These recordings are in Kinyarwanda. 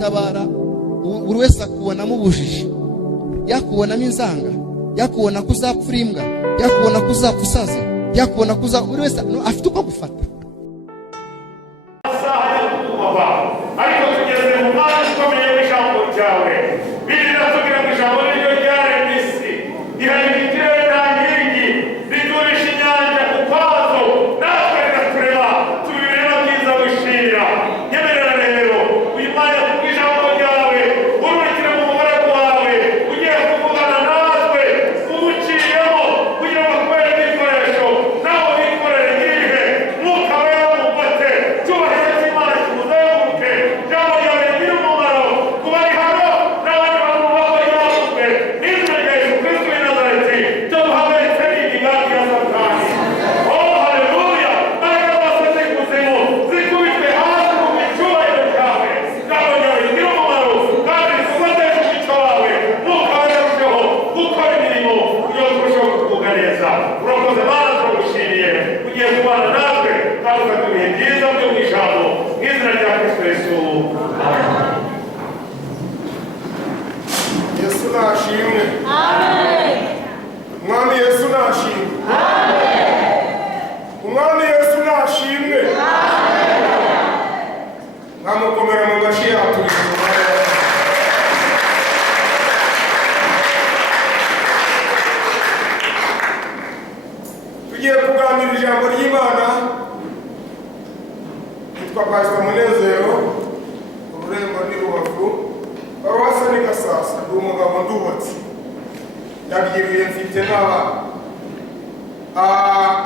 Tabara buri wese akubonamo ubujiji, yakubonamo inzanga, yakubona kuzapfura imbwa, yakubona kuzapfa usaze, yakubona buri wese afite uko gufata. Ariko tugeze mu mwanya ukomeye w'ijambo ryawe. Bibiliya tubwira ngo ijambo niryo ryaremye isi, riharika ikirere nta nkingi, riturisha inyanja ku kwazo, natwe riraturema, tubireba byiza wishimira. Nyemerera rero uyu mwanya kubw'ijambo ryawe, ururikire mu mugaragu wawe, ugiye kuvugana natwe, uwuciyemo kugira ngo akubere ibikoresho, nawe wikorere nk'ibihe, Mwuka Wera umufate, cyubahiro cy'Imana kimuzenguruke, ijambo ryawe rigire umumaro ku bari hano n'abandi bari mu maboko y'abavuzwe, n'izina rya Yesu Kristo w'i Nazareti, cyo duhagaritse n'imigambi ya Satani. Oh, haleluya! Imbaraga zose z'ikuzimu zikubitwe hasi mu cyubahiro cyawe, ijambo ryawe rigire umumaro kandi rikubateshe umucyo wawe, Mwuka Wera arusheho gukora imirimo kugira ngo turusheho kugubwa neza. Urakoze Mana, turagushimiye ugiye kubana natwe kandi ukaduha ibihe byiza byo mu ijambo, mu izina rya Kristo Yesu. Yesu nashimwe. Amen. Umwami Yesu nashimwe. Amen. Umwami Yesu nashimwe. Amen. Nkamukomera mu mashyi yaturije. Tugiye kuganira ijambo ry'Imana. Nitwa Pastor Munezero, ururembo ni Rubavu, Paruwasi ni Gasasa, ndi umugabo ndubatse. Ndabyiriye mfite n'abana.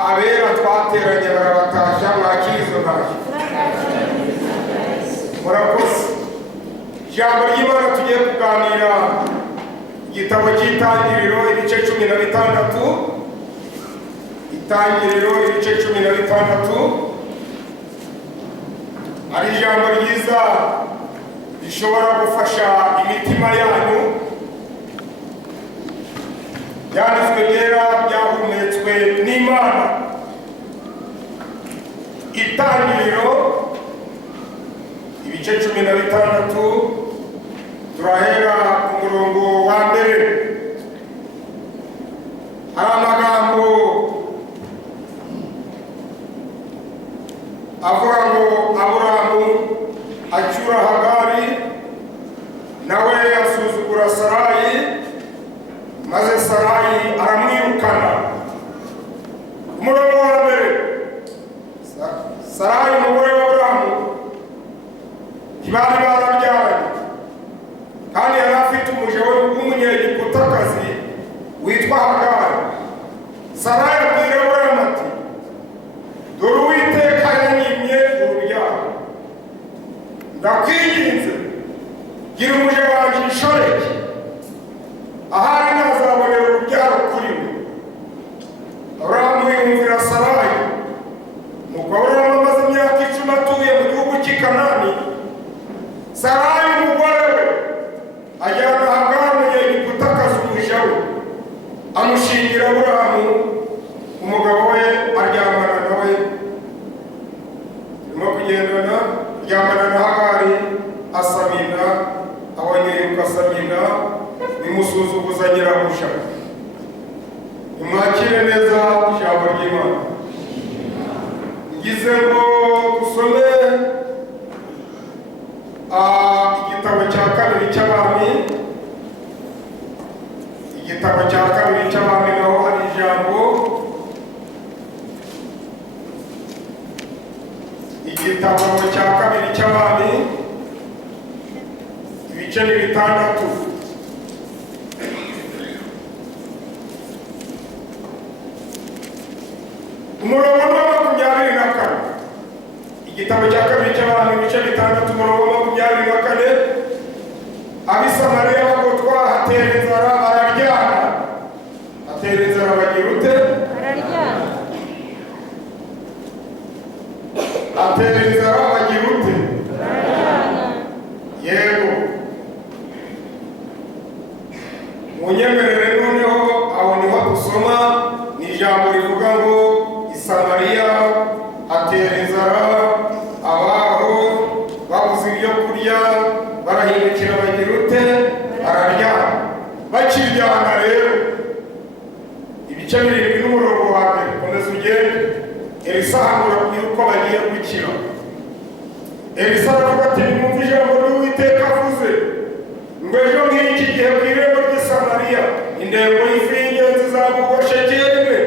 Abera twateranye barabatasha mwakirizo ntashye. Murakoze. Ijambo ry'Imana tugiye kuganira igitabo cy'Itangiriro ibice 16. Itangiriro ibice 16. Ari ijambo ryiza rishobora gufasha imitima yanyu. Byanditswe byera byahumetswe n'Imana. Itangiriro ibice 16, turahera ku murongo wa mbere. Hari amagambo avuga ngo Aburahamu acyura Hagari, nawe asuzugura Sarayi, maze Sarayi aramwirukana. Umurongo wa mbere, Sarayi umugore wa Aburahamu ntibari barabyaranye, kandi yari afite umuja w'umunyegiputakazi witwa Hagari. Sarayi abwira Aburahamu ati, dore Uwiteka yanyimye urubyaro, ndakwinginze gira umuja wanjye inshoreke, ahari gusuzuguza nyirabuja. Nimwakire neza ijambo ry'Imana. Ngize ngo dusome igitabo cya kabiri cy'Abami. Igitabo cya kabiri cy'Abami naho hari ijambo. Igitabo cya kabiri cy'Abami, ibice ni 6. Umurongo wa 24. Igitabo cya kabiri cy'Abami, ibice 6, umurongo wa 24. Abisamariya bagotwa, hatera inzara, bararyana. Hatera inzara bagira ute? Bararyana. Hatera inzara bagira ute? Bararyana. Yego. Munyemerere noneho aho niho dusoma, ni ijambo rivuga ngo Isamariya hatera inzara, abaho babuze ibyo kurya, barahindukira bagira ute? Bararyana. Bakiryana rero, ibice 7 n'umurongo wa 1, komeza ugende. Elisa ahanura yuko bagiye gukira. Elisa aravuga ati nimwumve ijambo ry'Uwiteka avuze ngo ejo nk'iki gihe ku irembo ry'i Samariya indego y'ifu y'ingenzi izagurwa shekeli imwe,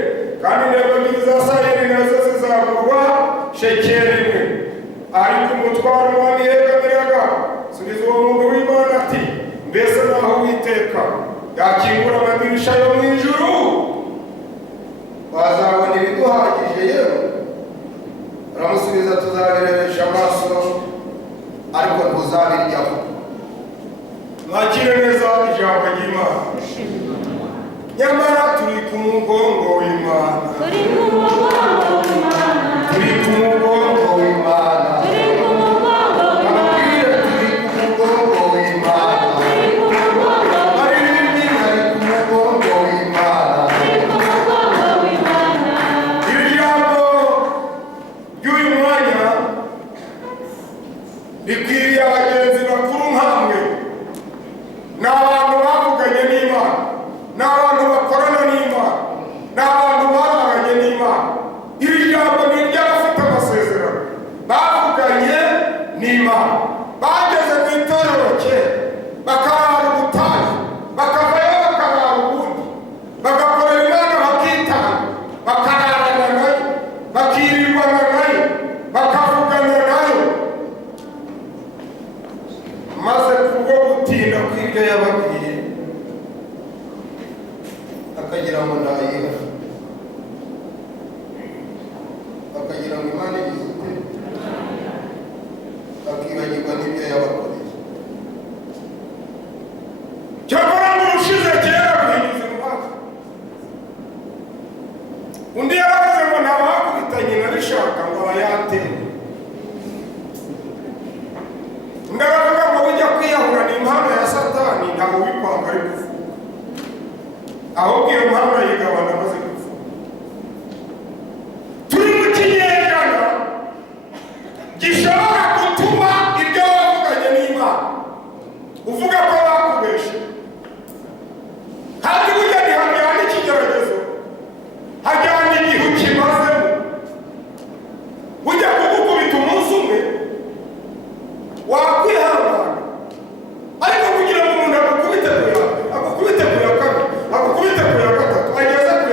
kandi indego ebyiri za sayiri nazo zizagurwa shekeli imwe. Ariko umutwaro w'umwami yegamiraga subiza uwo muntu w'Imana ati mbese naho Uwiteka yakingura amadirisha yo mu ijuru, bazabona ibiduhagije yewe? Aramusubiza tuzabirebesha amaso ariko ntuzabiryaho. Mwakire neza ijambo ry'Imana. Nyamara turi ku mugongo w'Imana. Turi ku mugongo w'Imana. Turi ku mugongo w'Imana. Turi ku mugongo w'Imana. Ababwire turi ku mugongo w'Imana. Turi ku mugongo. Baririmbyi bari ku mugongo w'Imana. Turi ku mugongo w'Imana. Iri jambo ry'uyu mwanya rikwiriye abagenzi bakuru nkamwe. Ni abantu bavuganye n'Imana, ni abantu bakorana n'Imana, ni abantu bararanye n'Imana. Iri jambo ni iry'abafite amasezerano, bavuganye n'Imana, bageze mu itorero kera, bakarara ubutayu, bakavayo bakarara ubundi, bagakorera Imana bakitanga, bakararana nayo, bakirirwana nayo, bakavugana nayo. Maze kubwo gutinda kw'ibyo yababwiye akagira ngo ndayiha, akagira ngo Imana igize ute, akibagirwa n'ibyo yabakoreye. Cyakora ngo urushize kera ruhinyuza impaka. Undi yaravuze ngo ntabakubita nyina bishaka ngo abayateye. Undi aravuga ngo ujya kwiyahura ni impano ya Satani, ntabwo wipanga ari kuvuga, ahubwo iyo mpano yigabana amaze kuvuga. Turi mu kinyejana gishobora gutuma ibyo wavuganye n'Imana uvuga ko bakubeshe. Kandi burya ntihajyana ikigeragezo, hajyana igihe ukimazemo. Ujya kugukubita umunsi umwe wakwihangana, ariko kugira ngo umuntu agukubite ku ya kabiri, agukubite ku ya gatatu, ageze ku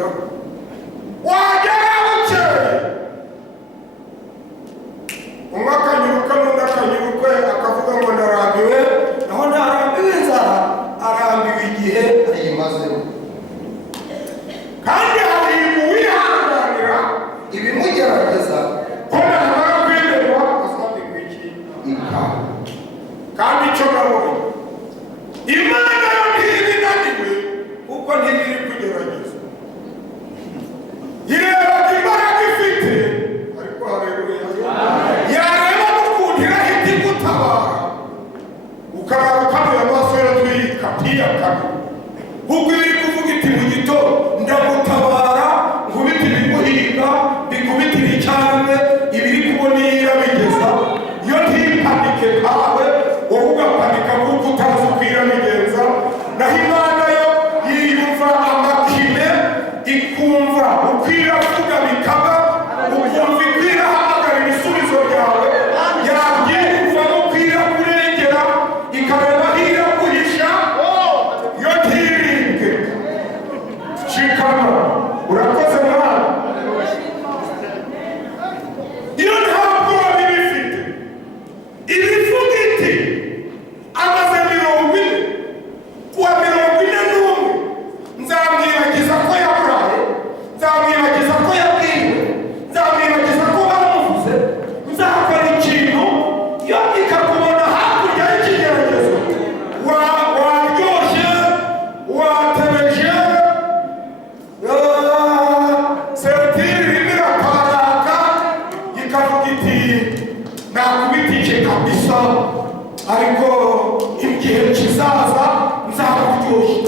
kugeraho wagera bukeye umwe akanyuruka n'undi akanyurukwe akavuga ngo ndarambiwe naho ntarambiwe inzara arambiwe igihe ayimazeho kandi hahirwa uwihanganira ibimugerageza ko namara kwemerwa azambikwa iki ikawa kandi icyo nabonye imana yo ntibinaniwe kuko ntibiri kugerageza ireba imbaraga ifite ariko hareruya yareba n'ukuntu irahita igutabara ukaraba ukamuye amaso yatwika ntiyakabe kuko iri kuvuga iti mu gitondo ndagutabara nkubite ibiguhiga bikubitira icyarimwe ibiri kubona iyo irabigeza iyo ntipanike kawe wowe ugapanika kuko utazi uko irabigeza naho imana yo yiyumva amakine ikumva uko iravuga bikaba ukumva uko irahamagara ibisubizo byawe yabyumva n'uko irakurengera ikareba aho iraguhisha iyo ntirinde shikama urakoze mwana iyo ntabwo ibifite ibivuga iti amaze 40 kuwa 41 nzamwibagiza ko yaburaye nzamwibagiza ko yabwiwe nzamwibagiza ko bamuvuze nzakora ikintu yo ikakubona hakurya y'ikigeragezo waryoshye watebeje sentiri rimwe iraparaka ikavuga iti nakubitije kabisa ariko igihe kizaza nzakuryoshye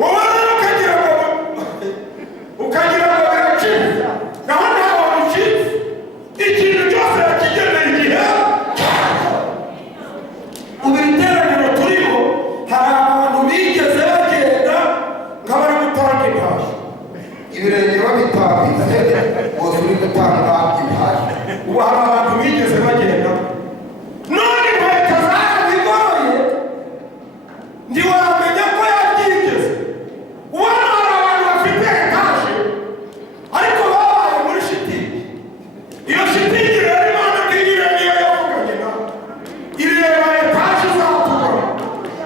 wowe rero ukagira ngo biracitse naho ntawe bicitse ikintu cyose yakigeneye igihe ubu iteraniro turimo hari abantu bigeze bagenda nk'abari gutanga intashyo ibirenge babitambitse bose uri gutanga intashyo ubu hari abantu bigeze bagenda none inkweto zabo bigoye ntiwamenya ko yabyigeze ubona hari abantu bafite etaje ariko babaye muri shitingi iyo shitingi rero imana ntigire niyo yavuganye nawe ireba etaje izatura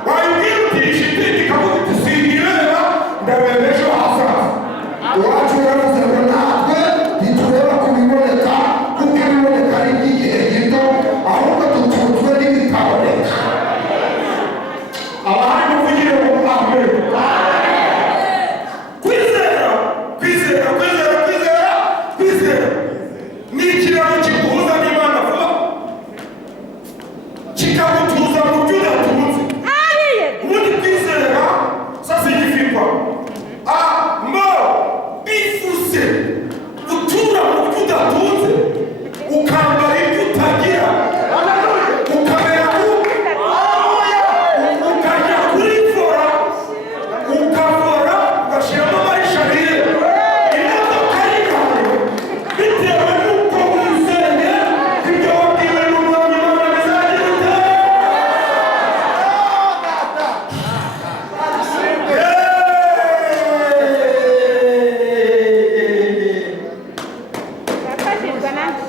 wayibwira uti iyi shitingi ikavuga iti singireba ndareba ejo hazaza iwacu yaravuze ngo natwe ntitureba ku biboneka kuko ibiboneka ari iby'igihe gito ahubwo dutunzwe n'ibitaboneka abahari muvugire ngo amen kwizera kwizera kwizera kwizera kwizera ni ikiraro kiguhuza n'imana vuba kikagutuza mu byo udatunze ubundi kwizera sasa igifirwa mbo bifuze gutura mu byo udatunze ukambara ibyo utagira ukamera ukajya kuri fora ukavora ugashyiramo amarishariye imodoka y'ingano bitewe n'uko wizeye ibyo wabwiwe n'umwami imana bizagira ute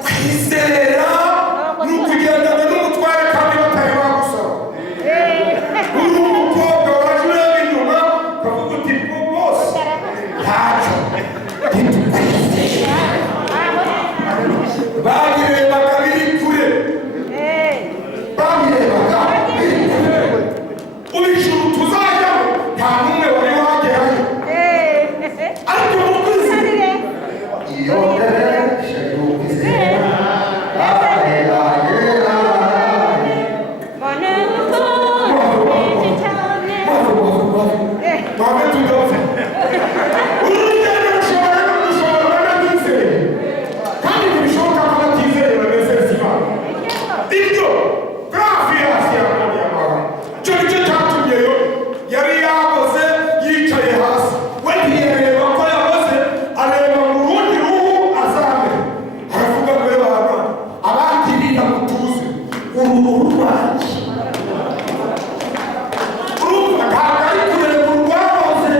kwizera ni ukugendana n'umutware kandi batari bagusaba uri umukobwa waje ureba inyuma ukavuga uti bose ntacyo ntitukwizeye babirebaga biri kure babirebaga biri kure ubijuru tuzajyamo nta n'umwe wari wagerayo ariko mu kwizera iyo mbere ukwizera Mame tudoze urugendo rushobora no gushobora n'abizeye kandi ntibishoboka ko batizeye banezeza imana ibyo grafiyasi y'amani y'amahoro icyo nicyo cyatumyeyo yari yaboze yicaye hasi we ntiyareba ko yaboze areba mu rundi ruhu azamera aravuga ngo y'abana abandi biramutuze uruhu rwanjye urumva ntabwo ari kureba urwaboze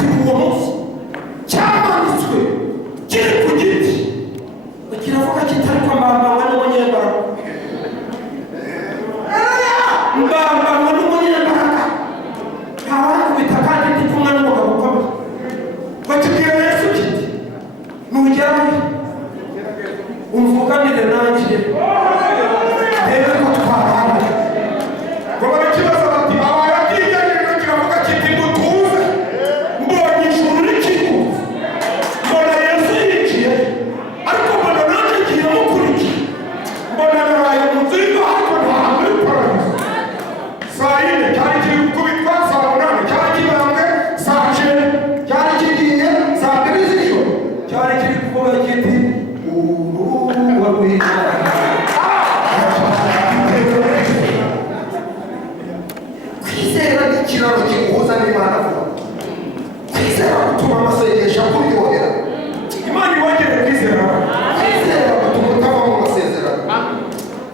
gikatira uwo munsi cyamanitswe kiri ku giti kiravuga kitari kwambambanywa n'umunyembaraga mbambanywa n'umunyembaraga ntawarakubita kandi ndi kumwe n'umugabo ukomeye bakibwira Yesu kiti nujyawe umvuganire nanjye rero ko twarahana ngo barakibaza bati abaye atigejeje kiravuga kiti mutuze mbonye ijuru rikikuza mbona Yesu yiciye ariko mbona nanjye ngiye mukurikiye mbona naraye mu nzu y'Imana ariko nta muri paradizo saa yine cyari kiri gukubitwa saa munani cyari kibambwe saa cyenda cyari kigiye saa mbiri z'ijoro cyari kiri kuvuga kiti uruwa rw'Imana kwizera ni ikiraro kiguhuza n'Imana vuba kwizera gutuma amasengesho akuryohera Imana ibongere kwizera kwizera gutuma utava mu masezerano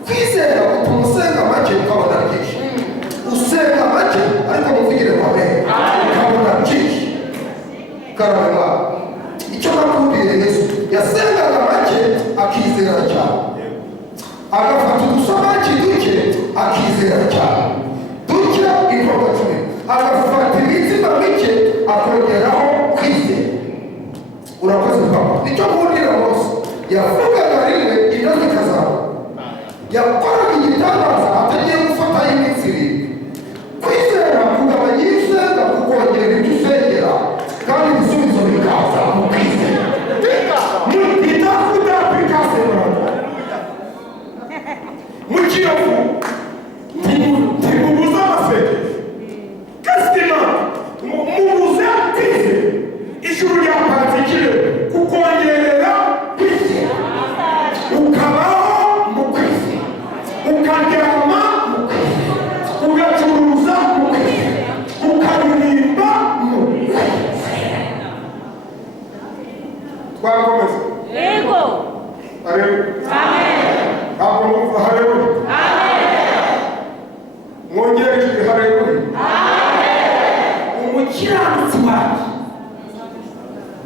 kwizera gutuma usenga make ukabona byinshi usenga make ariko muvugire kwawe ukabona byinshi karama icyo nakubwiye Yesu yasengaga make akizera cyane agafata udusomaki duke akizera cyane duke inkorwa cumi agafata imitsima mike akongeraho kwizera urakoze papa nicyo nkundira Mose yavugaga rimwe indoto ikazaba yakoraga igitangaza atagiye gufataho iminsi ibiri kwizera kugabanya ibisenga kukongera ibyo usengera kandi ibisubizo bikaza mu kwizera itafuta application mu kiyovu ntimubuza amasengesho kasima mubuza kwizera ijuru ryapanze ikirere kukongerera kwizera ukabaho mu kwizera ukaryama mu kwizera ugacuruza mu kwizera ukaririmba mu kwizera twakomeza Yego. Haleluya ntabwo mwumva haleluya mwongere ijwi haleluya umukiranutsi wanjye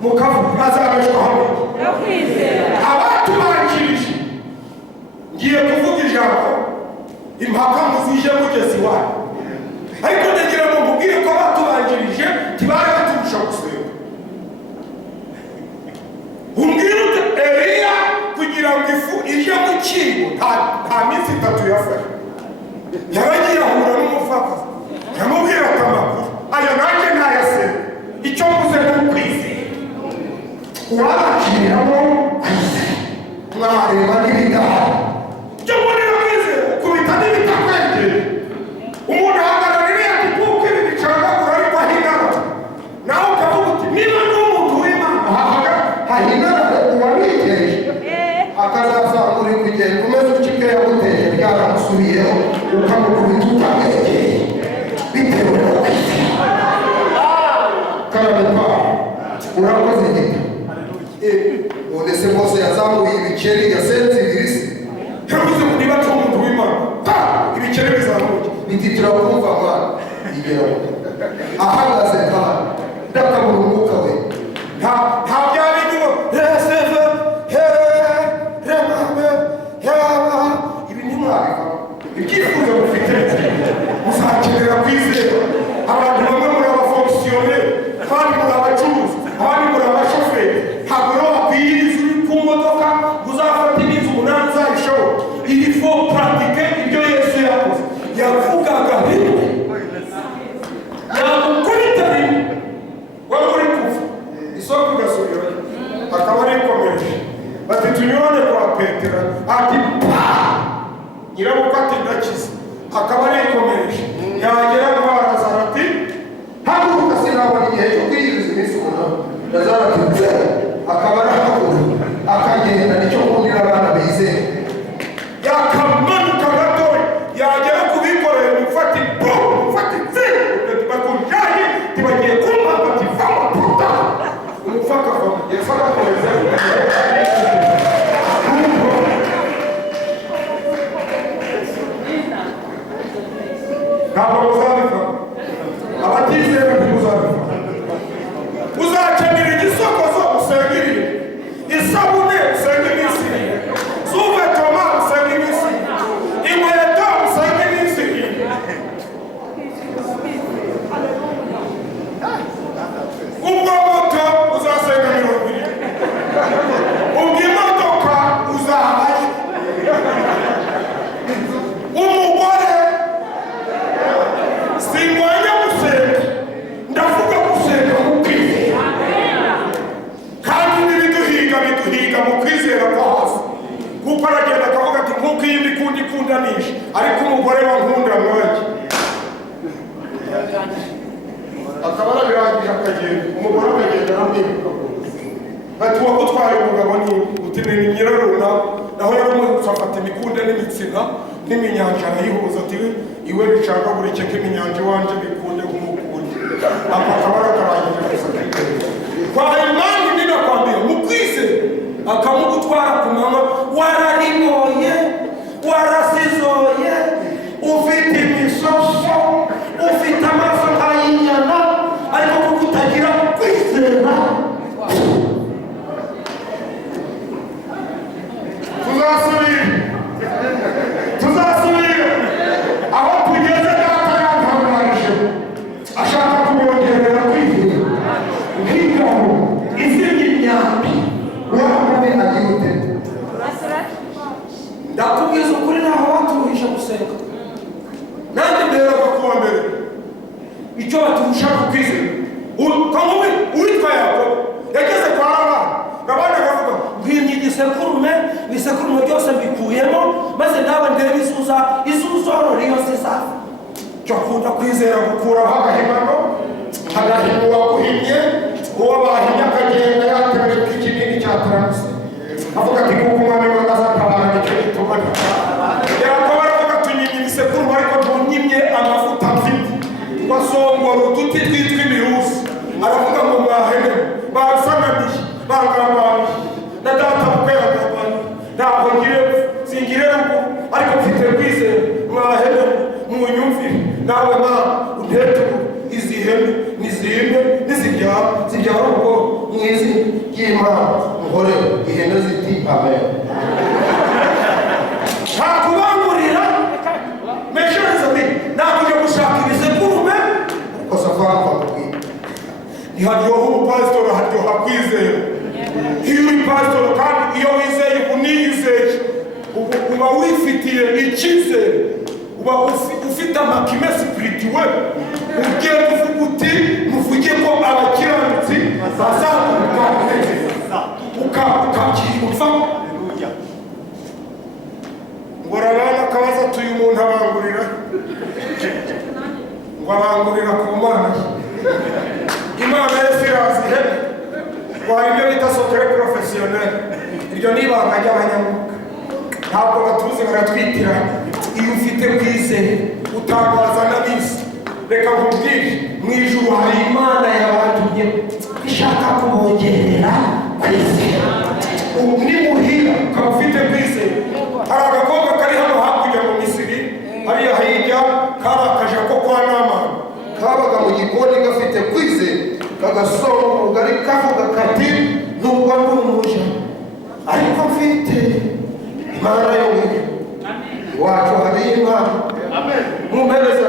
mukavuga azabeshwa hamwe No kwizera. abatubanjirije ngiye kuvuga ijambo impaka muzije mugezi wanyu ariko ndagira ngo mubwire ko abatubanjirije ntibari baturusha gusenga umbwire uti Eliya kugira ngo ifu ije mu kingo nta minsi itatu yafashe yaragiye ahura n'umupfakazi yamubwira ati amakuru aya nanjye ntayasenga icyo mvuze ni ukwizera urabakiramo kwizera mwareba n'ibidahari icyo mbonera kwizera kubita n'ibitakwegera umuntu ahagarara iriya ati kuko ibi bicaragagura ariko ahinara nawe ukavuga uti niba ndi umuntu w'Imana hahinara uwabiteje akazasangura kugenda umeze ucike yaguteje byaramusubiyeho ukamukubita utamwegeye bitewe no kwizera karame urakoze gito ndetse Mose yazamuye ibikeri yasenze ibirisi yavuze ngo niba turi umuntu w'Imana ibikeri bizamuye bititira kumva Imana igeraho ahagaze kandi ndakabura umwuka we nta byari ngo reseve remame yaba ibi ntimwabika ibyifuzo mufite muzakenera kwizera abantu bamwe muri abafonkisiyoneri abandi muri abacuruzi abandi muri abashoferi ntabwo rero wakwiyiriza uri ku modoka uzafata iminsi umunani uzayishaho iri fo puratike ibyo Yesu yakoze yavugaga rimwe yamukubita rimwe wari uri kuva isoko igasubirayo akaba arikomeje bati tunyurane kwa Petero ati nyirabukwe ati ndakize akaba arikomeje yagera ngo araza akagenda umugore akagenda aramwiruka ati wagutwaye umugabo ni utinini nyiraruna naho yaramufata imikunde n'imitsina n'iminyanja arayihuza ati iwe bicagagurike nk'iminyanja wanje bikunde nk'umukunde ako akaba arakarangije gusa kwa imani ninakwambia mukwize akamugutwara ku manywa wararimoye warasizoye ufite imisoso ufite amaso nk'ay'inyana ariko kuko utagira kwizera tuzasubira aho tugeze data yantangarije ashaka kubongerera kwizera nk'ingabo izimya imyambi waramubi agira ute ndakubwiza ukuri naho baturuhisha gusenga nanjye mbere kuwa mbere icyo baturusha kwizera kamubi uwitwa yakobo yageze kwa rabana akavuga ngwimye igisekurume ibisekurume byose mbikuyemo maze nawe ndebe izuzorora iyo zizafa cyo kunda kwizera gukuraho agahimano agahima uwaguhimye uwo bahimye akagenda yatemeje k'ikinini cya taramusi avuga ati kuko umwami w'agazatabara nicyo gituma yakobo aravuga tunyimye ibisekurume ariko ntunyimye amavuta mfite wasongora uduti twitwa imirusi aravuga ngo mwahene basanganiye bagambaniye na data bukwe yagambaniye ntabwo singire rugo ariko mfite kwizera mwahene munyumvire nawe untere izi hene nizimbe nizibyara ubwo mwizi ry'Imana nkore ihene ziti amen nta kubangurira meshereza nakujya gushaka ibisekurume ariko safari bakubwira ntiharyoha umupasitori haryoha kwizera iyo uri pasitori kandi iyo wizeye uniyizeye uba wifitiye icyizere uba ufite amakime spirituel ugiye kuvuga uti muvuge ko abakiranutsi bazamuka ukakiyumva ngo rabana akabaza atuye umuntu abangurira ngo abangurira ku Mana Imana yose irazi ihene ngo hari ibyo bita sokere porofesiyoneri iryo ni ibanga ry'abanyamwuga ntabwo batuzi baratwitira iyo ufite kwizera utangaza n'abisi reka nkubwire mu ijuru hari Imana yabatumye ishaka kubongerera kwizera nimuhira ukaba ufite kwizera hari agakobwa kari hano hakurya mu Misiri hariya hirya kari akajako kwa Namani kabaga mu gikoni gafite kwizera kagasoma ubugari kavuga kati nubwo ndi umuja ariko mfite Imana y'ubuntu wacu hari Imana mumpereze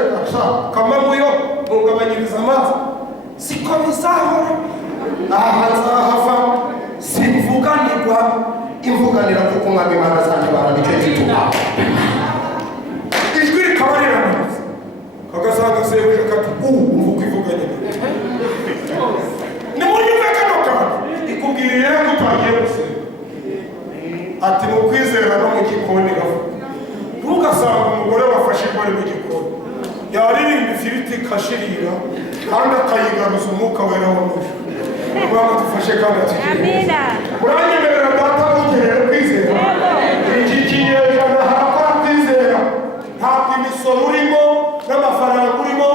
kamamuyo mungabanyiriza amazi siko bizahora aha nzahava simvuganirwa imvuganira kuko umwami Imana azantabara nicyo gituma ijwi rikaba rirananiza kagasanga sebuje kati umvuga ivuganira nimunyumve kano kantu ikubwiriye ko utagiye gusenga ati mu kwizera no mu gikoni gavuga ntugasanga umugore wafashe imbere mu gikoni yaririmba ifiriti ikashirira kandi akayigaruza umwuka wera w'amuje umwami dufashe kandi atugirire uranyemerera data mugerere kwizera iki kinyejana harakora kwizera ntabwo imisoro urimo n'amafaranga urimo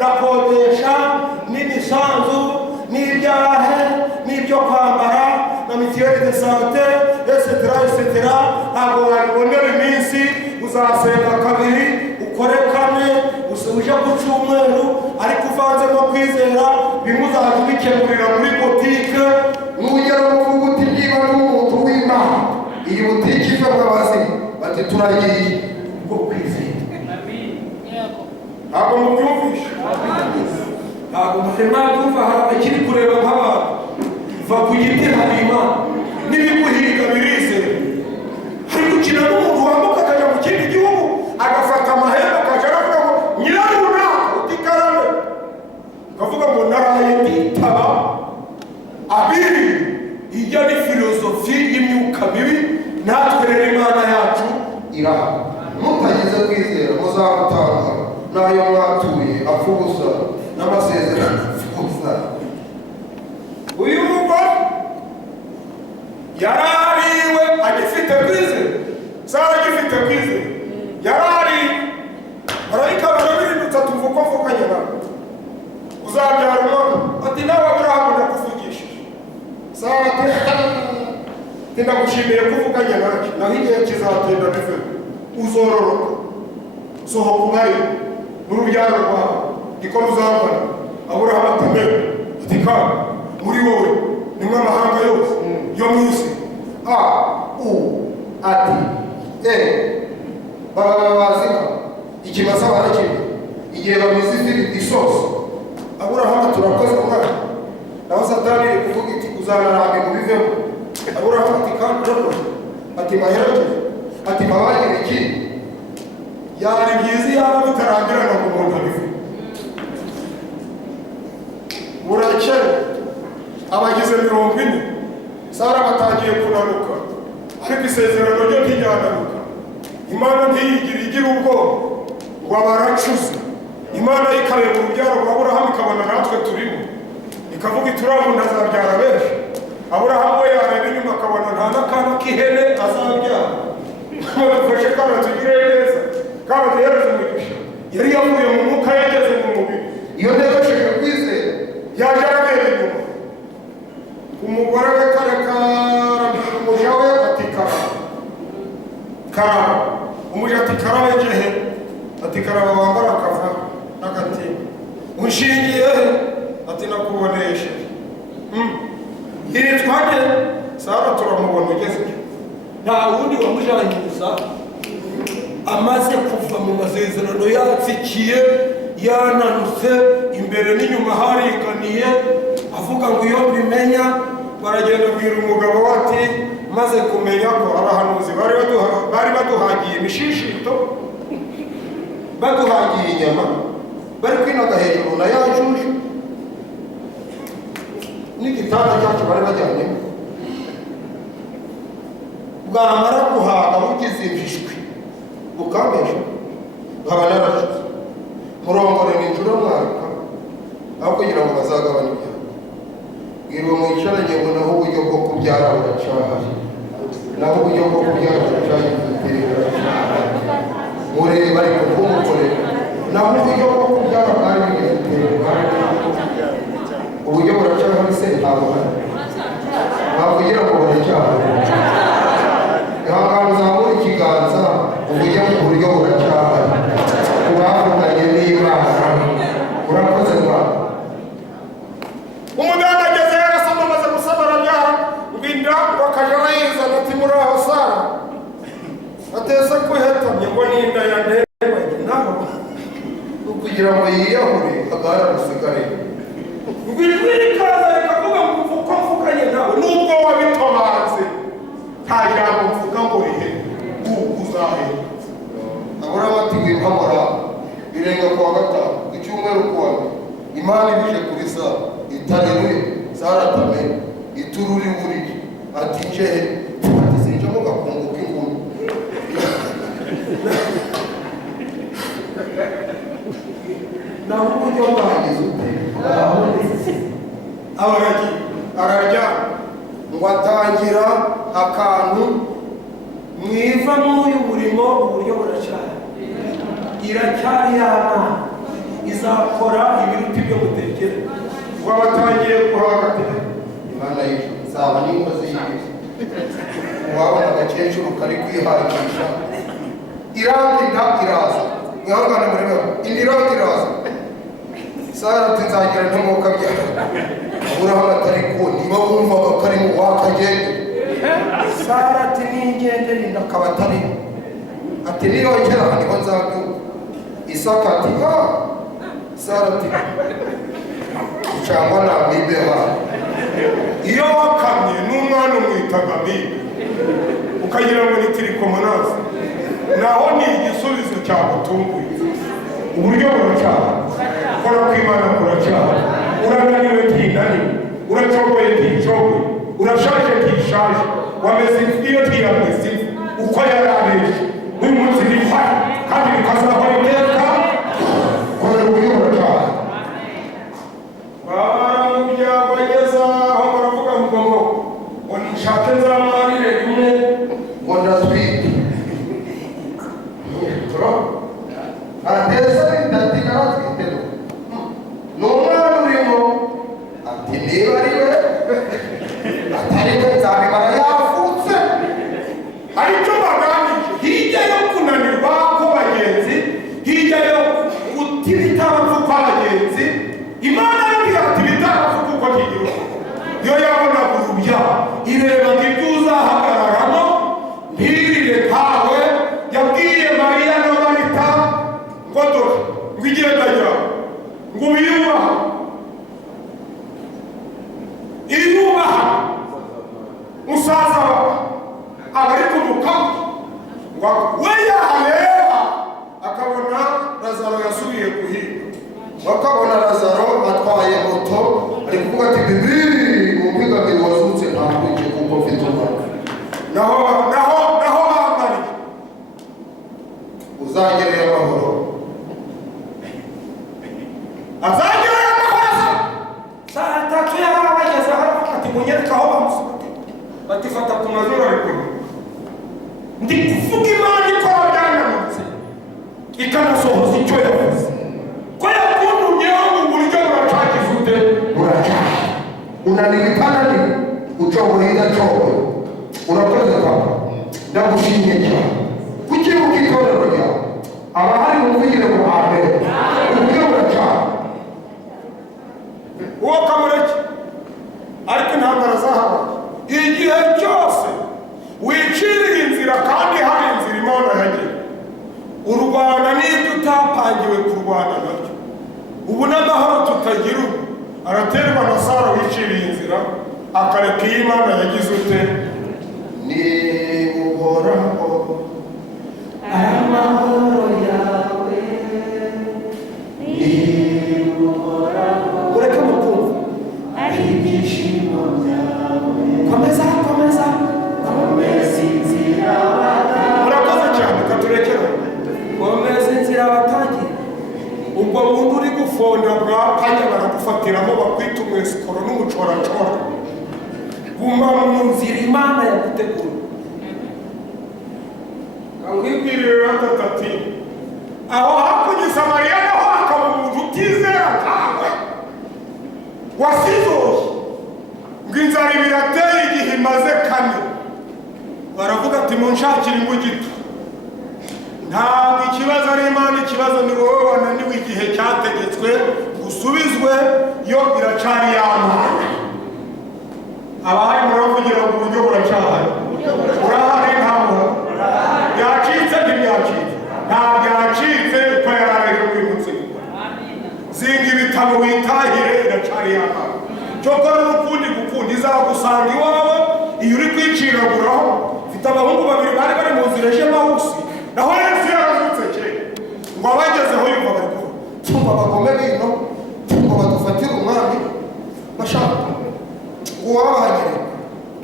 na kodesha n'imisanzu n'ibyahe n'ibyo kwambara na mituelle de santé etc ntabwo wabibonera iminsi uzasenga kabiri ukore kane uje ku cyumweru ariko uvanzemo kwizera bimwe uzajya ubikemurira muri botike n'ugera uvuga uti niba n'umuntu w'Imana iyi botike ivamo abazima bati turagiye ubwo kwizera ntabwo mubyumvisha ntabwo mwabyumva hari abakiri kureba nk'abantu va ku giti hari Imana n'ibiguhiga birizera hari gukina n'umuntu wambuka akajya mu kindi gihugu agafata amahembe akajya aravuga ngo nyiraruna utikarame akavuga ngo naraye nditaba abiri ijya ni filozofi y'imyuka mibi natwe rero Imana yacu iraha mutagize kwizera muzamutanga n'ayo mwatuye apfa ubusa n'amasezerano apfa ubusa agifite kwize Sara agifite kwize yarari marayika barabirindutse atuvuga ko mvukanye nawe uzabyara umwana ati nawe Aburahamu ndakuvugishije Sara ati ndagushimiye ko uvuganye nanjye naho igihe kizatinda bive uzororoka sohoka ubari n'urubyaro rwawe niko ruzabona Aburahamu atamera ati kandi muri wowe nimwe amahanga yose yo mu isi ati baba bazika ikimasa barakimwe igihe bamize ifi isosi Aburahamu turakoze umwana naho Satani iri kuvuga iti uzanarambe ngo bivemo Aburahamu ati kandi ati maherekeje ati mabagire iki yari byiza yaba bitarangirana ngo umuntu abive burakeye abagize 40 Sara batangiye kunanuka ariko isezerano ryo ntijyananuka Imana igira ubwoba ngo abaracuze Imana ikareba urubyaro rwa Aburahamu ikabona natwe turimo ikavuga ituramu ntazabyara benshi Aburahamu we yareba inyuma akabona nta n'akana k'ihene azabyara dufashe kandi tugire neza kandi duhereze umugisha yari yavuye mu mwuka yageze mu mubiri iyo ntibashije kwizera yaje arabera inyuma umugore we kareka umuja we ati karaba umuja ati karaba ejehe ati karaba wambara akava n'agatimba unshingiye ati nakubonesheje yitwa nde Sara turamubona ugeze nta wundi wamujanyiriza amaze kuva mu masezerano yatsikiye yananutse imbere n'inyuma haringaniye avuga ngo iyo bimenya baragenda kubwira umugabo ati maze kumenya ko abahanuzi bari baduhagiye imishishito baduhagiye inyama bari kwinaga hejuru na yajuje n'igitanda cyacu bari bajyanyemo bwamara guhaga bukizimvishwe bukamesha nkaba naracuze murongore ninjura mwaka aho kugira ngo bazagabane ibyaha bwirwa mwicaranye ngo naho uburyo bwo kubyara buracahari naho uburyo bwo kubyara buracahari mureba ariko ntumukore naho uburyo bwo kubyara bwari bigeze uburyo buracahari se ntabwo kugira ngo buracyahari ihangane uzamura ikiganza uburyo mu buryo buracyahari kubavuganye n'Imana urakoze Rwanda umudanda ageze yarasoma amaze gusaba arabyara ngwinda bakaja bayizana ati muri aho Sara ateze kuhetamye ngo n'inda ya ndebe naho kugira ngo yiyahure agahara rusigare ngwirikaza rikavuga ngo uko mvuganye nawe nubwo wabitobanze nta jambo mvuga ngo rihe uzahe Aburahamu ati wimpamura birenga kuwa gatanu icyumweru kuwa Imana ibije kuri Sara itareruye Sara atamenya itururi buriki ati njehe ati sinje mu gakungu k'ingumi naho uburyo bwagize ute ararya ngo atangira akantu mwiva n'uyu murimo uburyo buracyari iracyari yana izakora ibiruti byo gutekera ngo abatangiye guhagati Imana y'ijuru nzaba n'inkozi y'ibibi wabona agakecuru kari kwihakisha irangi nta iraza mwihangane muri bamwe indi irangi iraza Sara ati nzagira ntumwuka byara Aburahamu atari ko niba wumvaga karimo wakagende Sara ati ningende ndakaba atari ati niyongera niho nzabyuka Isaka ati Sara ati cyangwa namwibeha iyo wakamye n'umwana umwitaga bibe ukagira ngo ni tirikomonazi naho ni igisubizo cyagutunguye uburyo buracyari kora kw'Imana kuracyari urananiwe ntinaniwe uracogoye nticogoye urashaje ntishaje wameze iyo ntiyameze uko yarabeshe uyu munsi bipfa kandi bikazahora iteka kora uburyo buracyari baramubya bageza aho baravuga ngo nishake nzamarire rimwe ngo iyubaha musaza wawe abari kumukamu we yareba akabona Lazaro yasubiye guhinga, bakabona Lazaro atwaye moto ari kuvuga ati bibiri mu mpigamiro wazutse ntabwike kuko mfite umwana. naho bambari uzagereye amahoro, azagereye amahoro. Saa tatu yaba bageze haravuga ati munyereka aho bamusohoke, batifata ku mazuru ari kumwe. Ndi kuvuga Imana ikora byananutse ikanasohoza icyo yavuze ko yakuntumyeho mu buryo buracagifute buracaha unanibitana ni ucoborinda cobo. Urakoze papa, ndagushimye cyane kuki ukitorero ryawe abahari muvugire ngo amen. Uburyo buracaha uwo kamureke, ariko intambara zahabaye igihe cyose wiciriye inzira kandi hari inzira Imana yagiye. U Rwanda n'ibyo utapangiwe kurwana nabyo. Ubu n'amahoro tutagira ubu araterwa na Sara wiciriye inzira akareka iyo Imana yagize ute ni uhoraho amahoro yawe ni uhoraho. Ureke mukumva ari ibyishimo byawe. Komeza inzira watangiye. Murakoze cyane, katurekera komeza inzira watangiye. Ubwo bundi uri gufonda bwa kanya baragufatiramo bakwita umwesikoro n'umucoracora. Guma mu nzira Imana yagutegura. Kangwibwirire ratatati aho hakurya i Samariya naho hakaba umuntu utizera nkawe wasizoye ngo inzara ibirateye igihe imaze kane. Baravuga ati munshakire imbugito. Ntabwo ikibazo ari Imana, ikibazo ni wowe wananiwe igihe cyategetswe usubizwe yo iracari y'Imana. Abahari muravugira ngo uburyo buracahari. Urahari ntabwo byacitse ntibyacitse, nta byacitse uko yarareje kwibutse. Zinga ibitabo witahire iracari y'Imana. Cyokora n'ukundi gukunda izagusanga iwawe iyo uri kwiciraguraho. Mfite abahungu babiri bari bari mu nzira eje mawusi, naho Yesu yarazutse kera ngo abagezeho yumva bari kuvuga tumva abagome bino ngo badufatire umwami bashaka uwabahagire.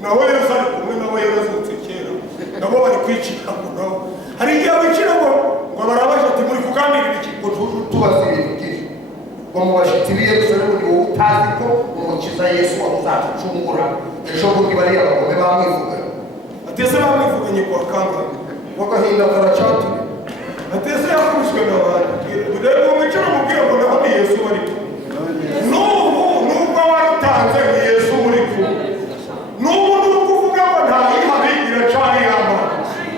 Naho Yesu ari kumwe nabo yarazutse kera, nabo bari kwiciraguraho. Hari igihe wicira ngo barabaje ati muri kuganirira iki ngo tubasiriye byinshi ngo mubashitsi b'i Yerusalemu ni wowe utazi ko umukiza Yesu wamuzacungura. Ejo bundi bariya abagome bamwivuga atese bamwivuganye kwa kangahe wagahinda karacatuye atese yakubiswe n'abandi. Rero mu miciro mubwira ngo naho ni Yesu bari nubwo watanze ni Yesu muri kumwe. N'ubu n'ukuvuga ngo nta yihabi iracari y'Imana.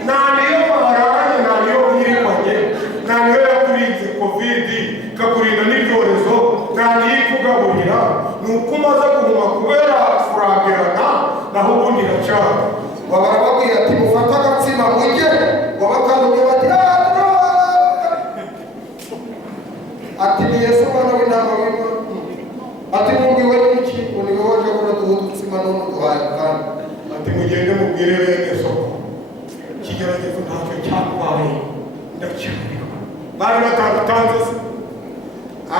Nta niyo baharanye, nta niyo mwirikanye, nta niyo yakurinze covid ikakurinda n'ibyorezo, nta niyo ikugaburira. Ni uko umaze guhuma kubera furagirana naho ubundi iracari. Barababwira ati mufata agatsima mujye, wabakanuye bati ati ni Yesu mwana w'intama w'Imana. Ati mubwiwe n'iki ngo niwe waje kuduha udutsima none uduhaye kandi. Ati mugende mubwire bene soko ikigeragezo ntacyo cyatwaye ndacyariho. Bari batatanze se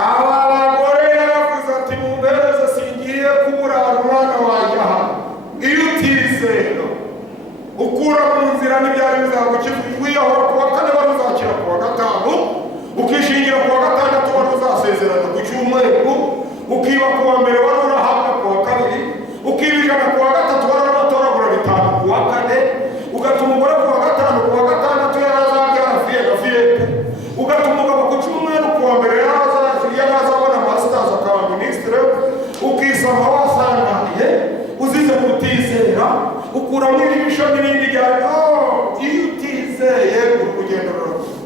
aba bagore yaravuze ati mumbereze singiye kuburara umwana wanjye aha. Iyo utizera ukura mu nzira n'ibyari bizagukiza. Wiyahura ku wa kane wari uzakira ku wa gatanu, ukishingira ku wa gatandatu wari uzasezerana ku cyumweru, ukiba ku wa mbere wari urahabwa ku wa kabiri, ukiba ijana ku wa gatatu wari uratoragura bitanu ku wa kane, ugatuma umugore ku wa gatanu, ku wa gatandatu yarazabyara fiyete, ugatuma umugabo ku cyumweru, ku wa mbere yarazabona masters akaba minisitiri, ukisama wasanganiye uzize kutizera, ukuramo ibisho n'ibindi byari iyo utizeye urugendo ruravuga.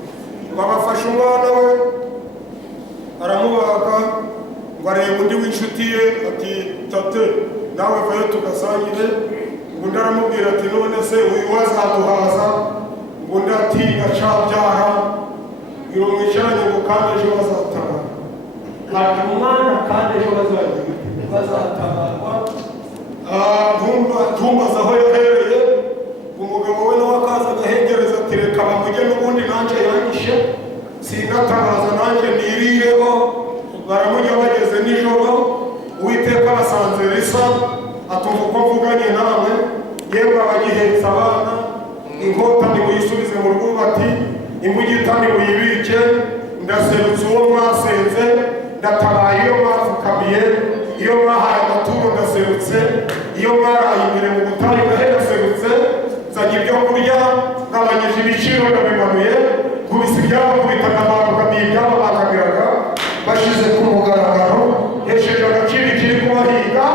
Babafashe umwana we aramubaga ngo arebe undi w'inshuti ye ati tate nawe vayo tugasangire. Undi aramubwira ati none se uyu wazaduhaza? Undi ati gacabyara ngo mwicaranye ngo kandi ejo bazatabara. umwana kandi ejo bazatabarwa. Ntumbaza aho yahereye, umugabo we nawe akaza agahengereza ati reka bamujye n'ubundi nanjye yanyishe singatabaza nanjye nirireho. Baramujya bageze nijoro, Uwiteka abasanze Elisa atumva uko mvuganye nawe, yewe abagihetse abana, inkota nimuyisubize mu rwubati, imbugita nimuyibike, ndaserutse uwo mwasenze, ndatabaye iyo mwapfukamiye, iyo mwahaye amaturo ndaserutse, iyo mwaraye imbere mu butayu gahe ndaserutse, nzanye ibyo kurya, ngabanyije ibiciro ndabimanuye, nkubise ibyabo kubitaka bakugamiye ibyabo bakamiraga, bashize ku mugaragaro, hesheje agaciro ikiri kubahiga,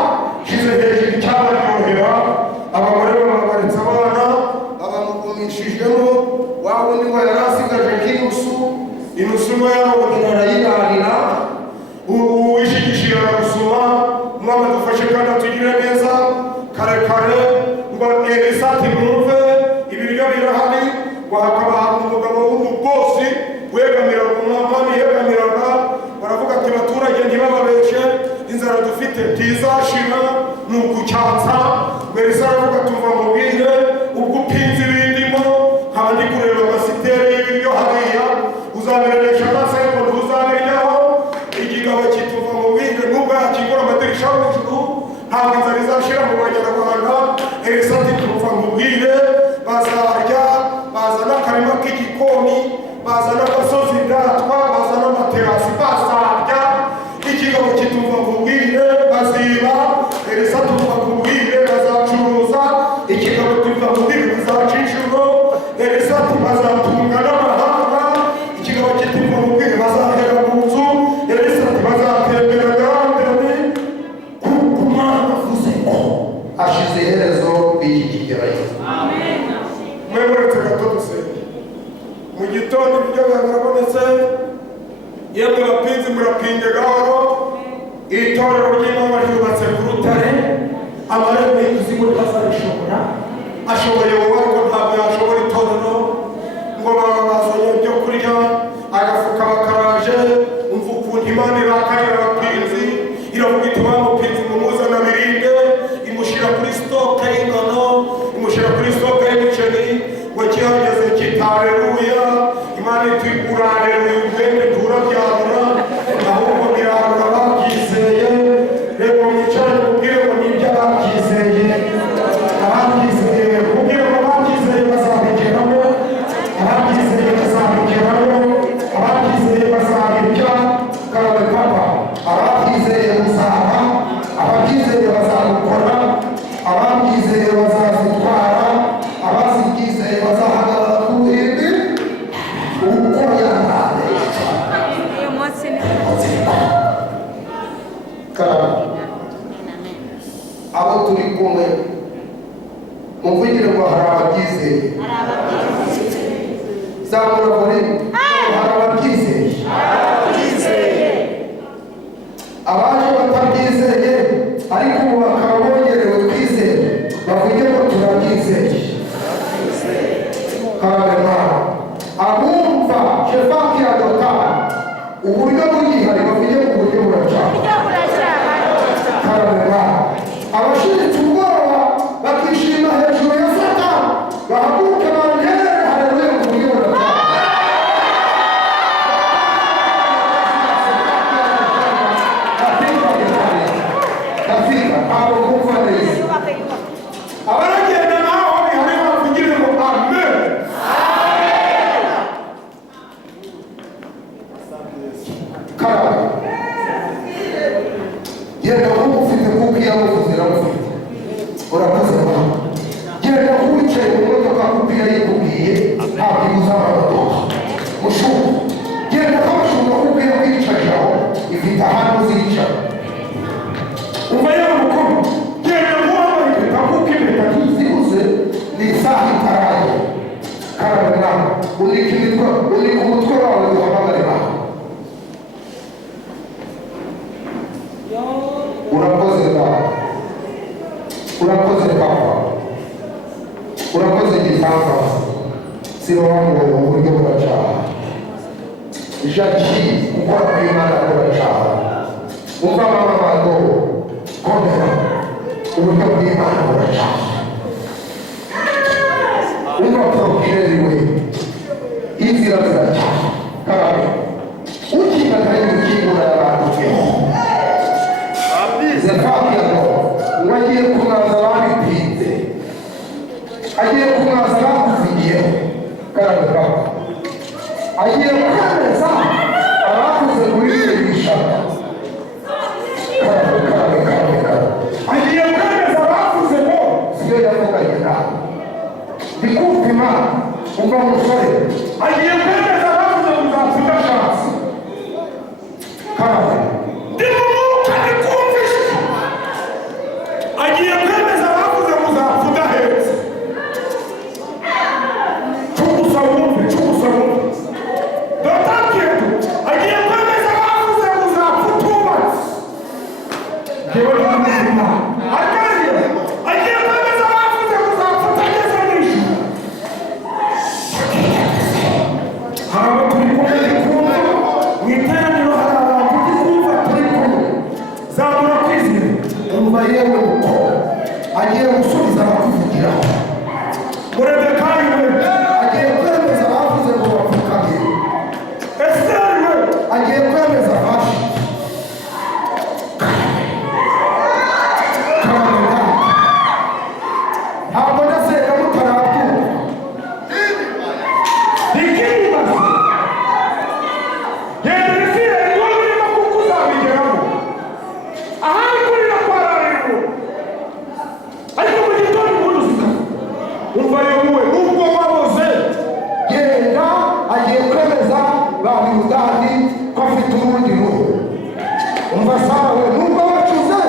shize hejuru icyabaryohera, abagore bababaritse abana, abamugumishijemo, wa wundi ngo yari asigaje nk'inusu, inusu nto yarabonye arayirarira, uwishigishije aragusuma, umwami adufashe kandi atugire neza, kare kare, ngo Elisa ati mwumve, ibiryo birahari, ngo hakaba hari umugabo w'umubosi, wegamiraga umwami yegamiraga, baravuga ati baturage ntibababeshe, inzara dufite ntizashira, ni ukucyatsa. Elisa aravuga tuva mubwire, ubwo upinze ibindimo, nkaba ndi kureba amasiteri y'ibiryo hariya, uzabireresha amaso ariko ntuzabiryaho. Igigabo kituva mubwire, nubwo yakingura amadirisha hejuru, ntabwo inzara izashira mu banyarwanda. Elisa ati tuva mubwire, bazarya, bazana akarima k'igikoni, bazana agasozi ndatwa, bazana amaterasi, bazarya. Ikigabo kituva mubwire, baziba. Elisa tuva mubwire, bazacuruza. Ikigabo tuva mubwire, bazaca inshuro. Elisa ati bazatunga n'amahanga. Ikigabo kituva mubwire, bazahera mu nzu. Elisa ati bazatembera gahambere, kuko Umwana avuze ko ashize iherezo b'iki kigeragezo. Mwemuretse gato dusenge. Mu gitondo ibiryo birabonetse, yemwe bapinzi murapinge gahoro, itorero ry'Imana ryubatse ku rutare, amarembo y'ikuzimu ntazarishobora. Ashoboye wowe ariko ntabwo yashobora itorero, ngo baba bazanye ibyo kurya, agafuka bakaraje, umva ukuntu Imana irakarira abapinzi, iravuga iti wa mupinzi mumuzana birinde, imushyira kuri sitoke y'ingano, imushyira kuri sitoke y'imiceri, ngo kihageze kitareruya. Imana iti urareruye ubwenge nturabyarura, ahubwo birarura babyizeye. Reba mwicare mubwire ngo nibyo ababyizeye, ababyizeye mubwire ngo ababyizeye bazabigeramo, ababyizeye bazabigeramo, ababyizeye bazabirya. Karabe papa, ababyizeye muzaba, ababyizeye bazabikora, ababyizeye bazazitwara, abazibyizeye bazahagarara ku ruhimbi uko yaranesha. Karabe, abo turi kumwe muvugire ngo hari ababyizeye, zamura volume, hari ababyizeye, abaje batabyizeye ariko ubu bakaba bongerewe kwizera, bavuge ngo turabyizeye. Karabema abumva shefaki ya dotari uburyo bugihari, bavuge ngo uburyo buracana. Karabema abashiritse ubwoba bakishima hejuru ya Satani, bahaguruke bongere haleluya mu buryo buracana. Kafika abo kumva neza, abaragenda naho bihari bavugire ngo amen. Karabe genda kuko ufite kuko iyo amuvuze iramufite, urakoze mama. Genda kuko wicaye mu modoka kuko iyo yikubwiye ntabwo ibuza amamodoka mushumba. Genda ko mushumba kuko iyo wicaje aho ifite ahantu uzicara. Umva yewe mukuru, genda muwambaye impeta kuko impeta ntizibuze ni isaha itaraye. Karabe mwana, unika umutwe wawe uhamagare mama. Urakoze baba, urakoze papa, urakoze gitangaza. Siba wangu mu buryo buracana, ijaki gukora kw'Imana buracana. uzababa abantu komera uburyo bw'Imana buracana unaporokireriwe inzira ziracana karabe ukimagana y'urukingura y'abantu bweho Zefaniya ngo agiye kumwaza ababitinze agiye kumwaza abakuzigiyeho karabe kaba agiye kwemeza abakuze muri ishaka agiye kwemeza abakuze ngo siyo yavuganye nawe ndikupima umva musore agiye kwemeza abakuze ngo uzapfa udashatse karabe ndimumuka ndikumvishe agiye kwemeza abakuze ngo uzapfa udahetse cugusa wumve dotakietu agiye kwemeza abakuze ngo uzapfa utubatse ngewe n'umuzima agiye kwemeza abakuze ngo uzapfa utageze n'ijuru hari abo turi kumwe ndikumva mu iteraniro hari abantu ndikumva turi kumwe zamura kwizera umva yewe uko agiye gusubiza abakuvugiraho Moridekayi we agiye kwemeza abavuze ngo bapfukame Esiteri we agiye kwemeza abashi ntabwo ndasenga mutarabyumva ntikibaze genda Isirayeli wowe urimo kuko uzabigeraho ahari kurira kwarariro ariko mu gitondo ubundi uzikana umva yewe nubwo waboze genda agiye kwemeza ba Biludadi ko afite urundi ruhu umva sawe nubwo wacuze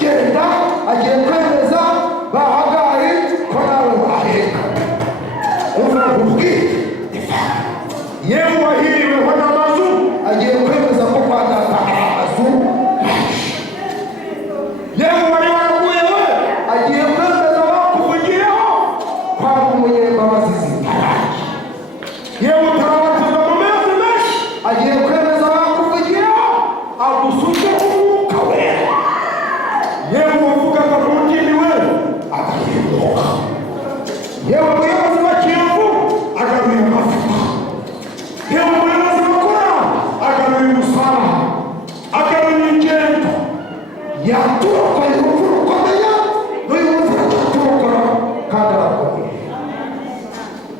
genda agiye kwemeza ba Hagari ko nawe waheka umva ubwire yewe wahiriweho n'amazu agiye kwemeza ko kwa data amazu yewe wari waraguye we agiye kwemeza bakuvugiyeho kwa umunyembabazi zitaraje yewe utarabateza mu mezi menshi agiye kwemeza bakuvugiyeho agusutse umwuka wera yewe wavugaga mu ndimi we agahinduka yewe umuyobozi wa Kiyovu agaruye amavuta yewe umuyobozi mukuru agaruye umusara agaruye ingendo yaturokoye urupfu rukomeye n'uyu munsi araturokora kandi arakomeye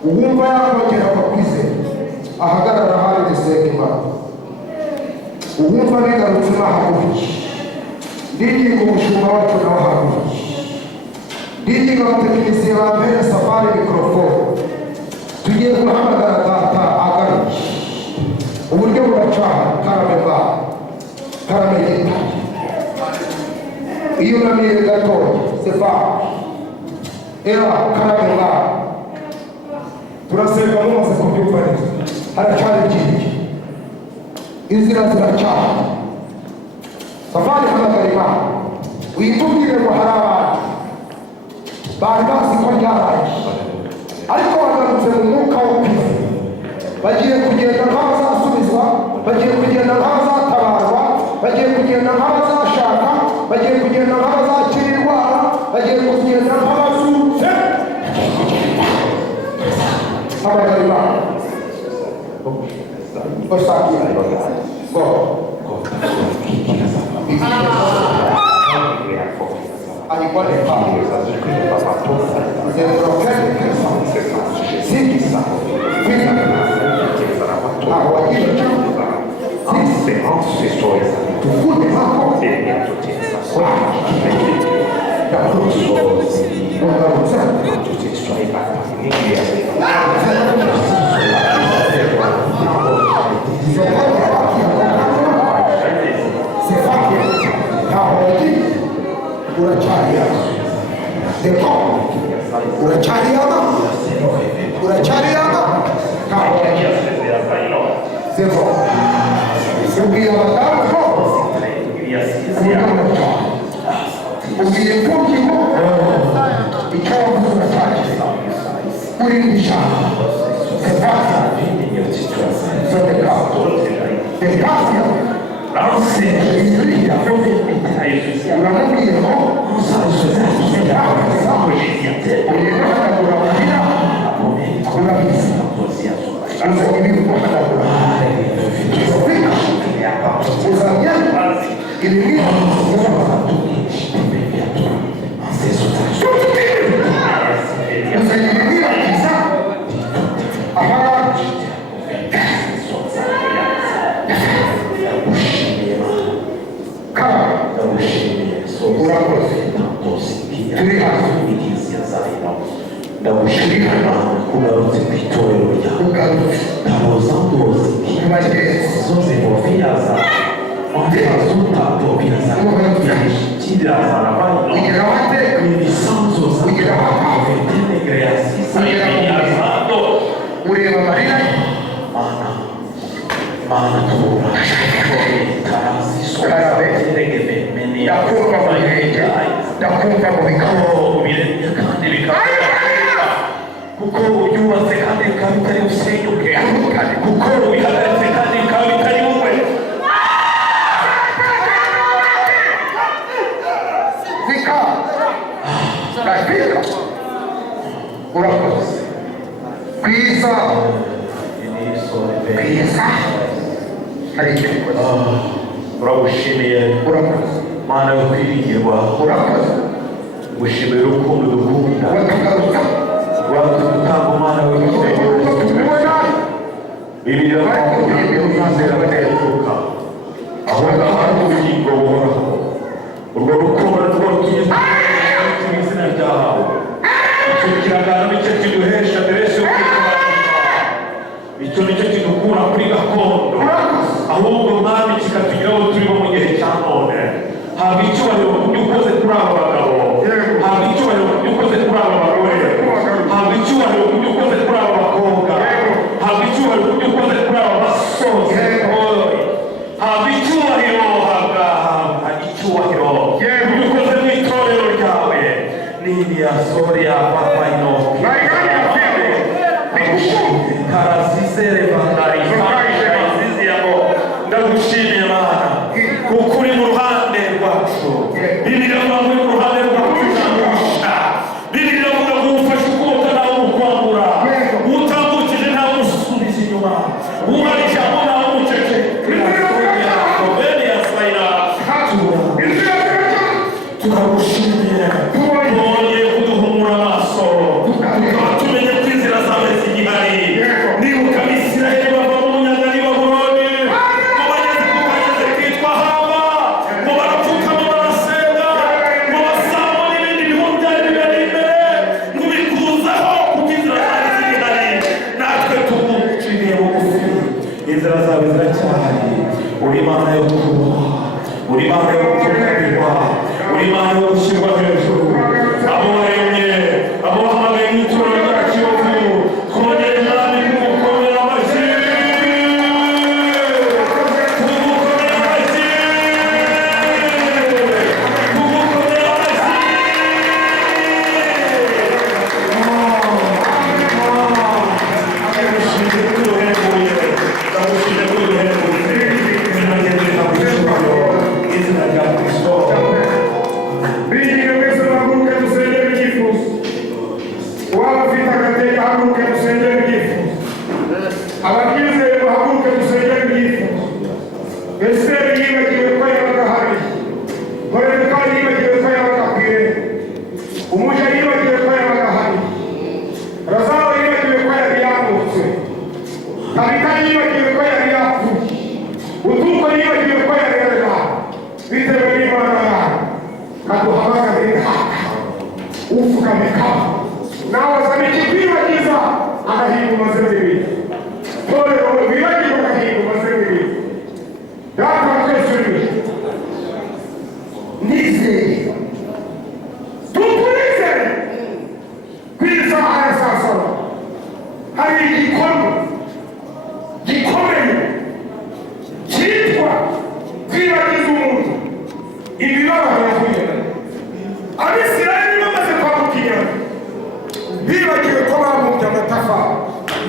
uwumva yakongera akakwizera ahagarara hari gusenga Imana uwumva bigarutse nahaguruye ndinginga umushumba wacu nawe ahaguruye ndinginga abatekinisiye ba mbere safari mikorofone tugiye guhamagara data agaruye uburyo buracana karame bwawe karame gitare iyo unamiye gatoya Stefano era karame bwawe turasenga mumaze kubyumva neza haracyari byinshi inzira ziracana safari hamagara Imana witubwire ngo hari abantu bari bazi ko ryarangiye ariko bagarutse mu mwuka wo kwizera bagiye kugenda nk'abazasubizwa bagiye kugenda nk'abazatabarwa bagiye kugenda nk'abazashaka bagiye kugenda nk'abazakira indwara bagiye kugenda nk'abazutse hamagara Imana basakira ngo alikuwa ni pale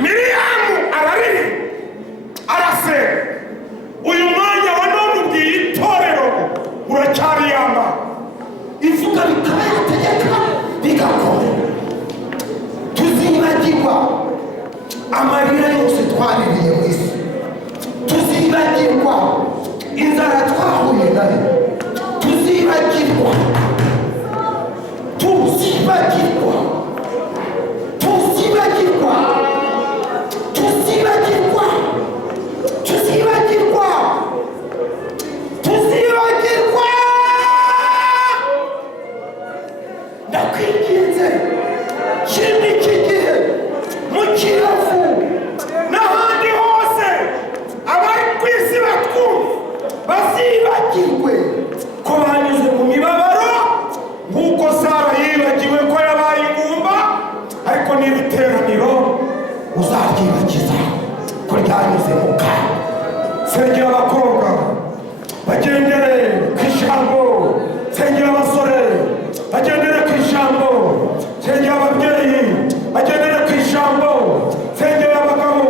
Miriamu arariri arase uyu mwanya wa none iracyariyamba ivuga bikaba yategeka bigakora. Tuzibagirwa amarira yose twaririye mu isi, tuzibagirwa inzara twahuye nayo, tuzibagirwa tuzibagirwa tuzibagirwa tuzibagirwa tuzibagirwa tuzibagirwa. Ndakwinginze kindi kigihe mu Kiyovu n'ahandi hose abari ku isi batwumva bazibagirwe ko banyuze mu mibabaro nk'uko Sara yibagiwe ko yabaye ingumba, ariko n'iri teraniro uzaryibagiza ko ryanyuze mu kaga. Sengera abakobwa bagendere ku ijambo, sengera abasore bagendere ku ijambo, sengera ababyeyi bagendere ku ijambo, sengera abagabo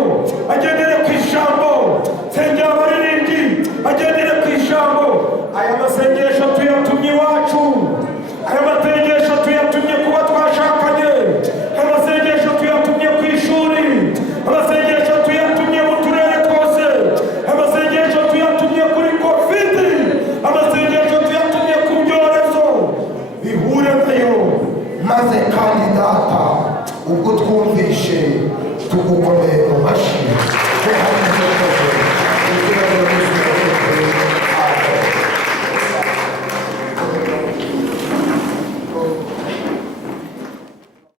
bagendere ku ijambo, sengera abaririmbyi bagendere ku ijambo. Aya masengesho tuyatumye iwacu, aya masengesho tuyatumye kuba twashakanye, aya masengesho tuyatumye ku ishuri, amasengesho tuyatumye mu turere twose, amasengesho tuyatumye kuri covid, amasengesho tuyatumye ku byorezo. Bihure nayo maze kandi data ubwo twumvishe tugukomera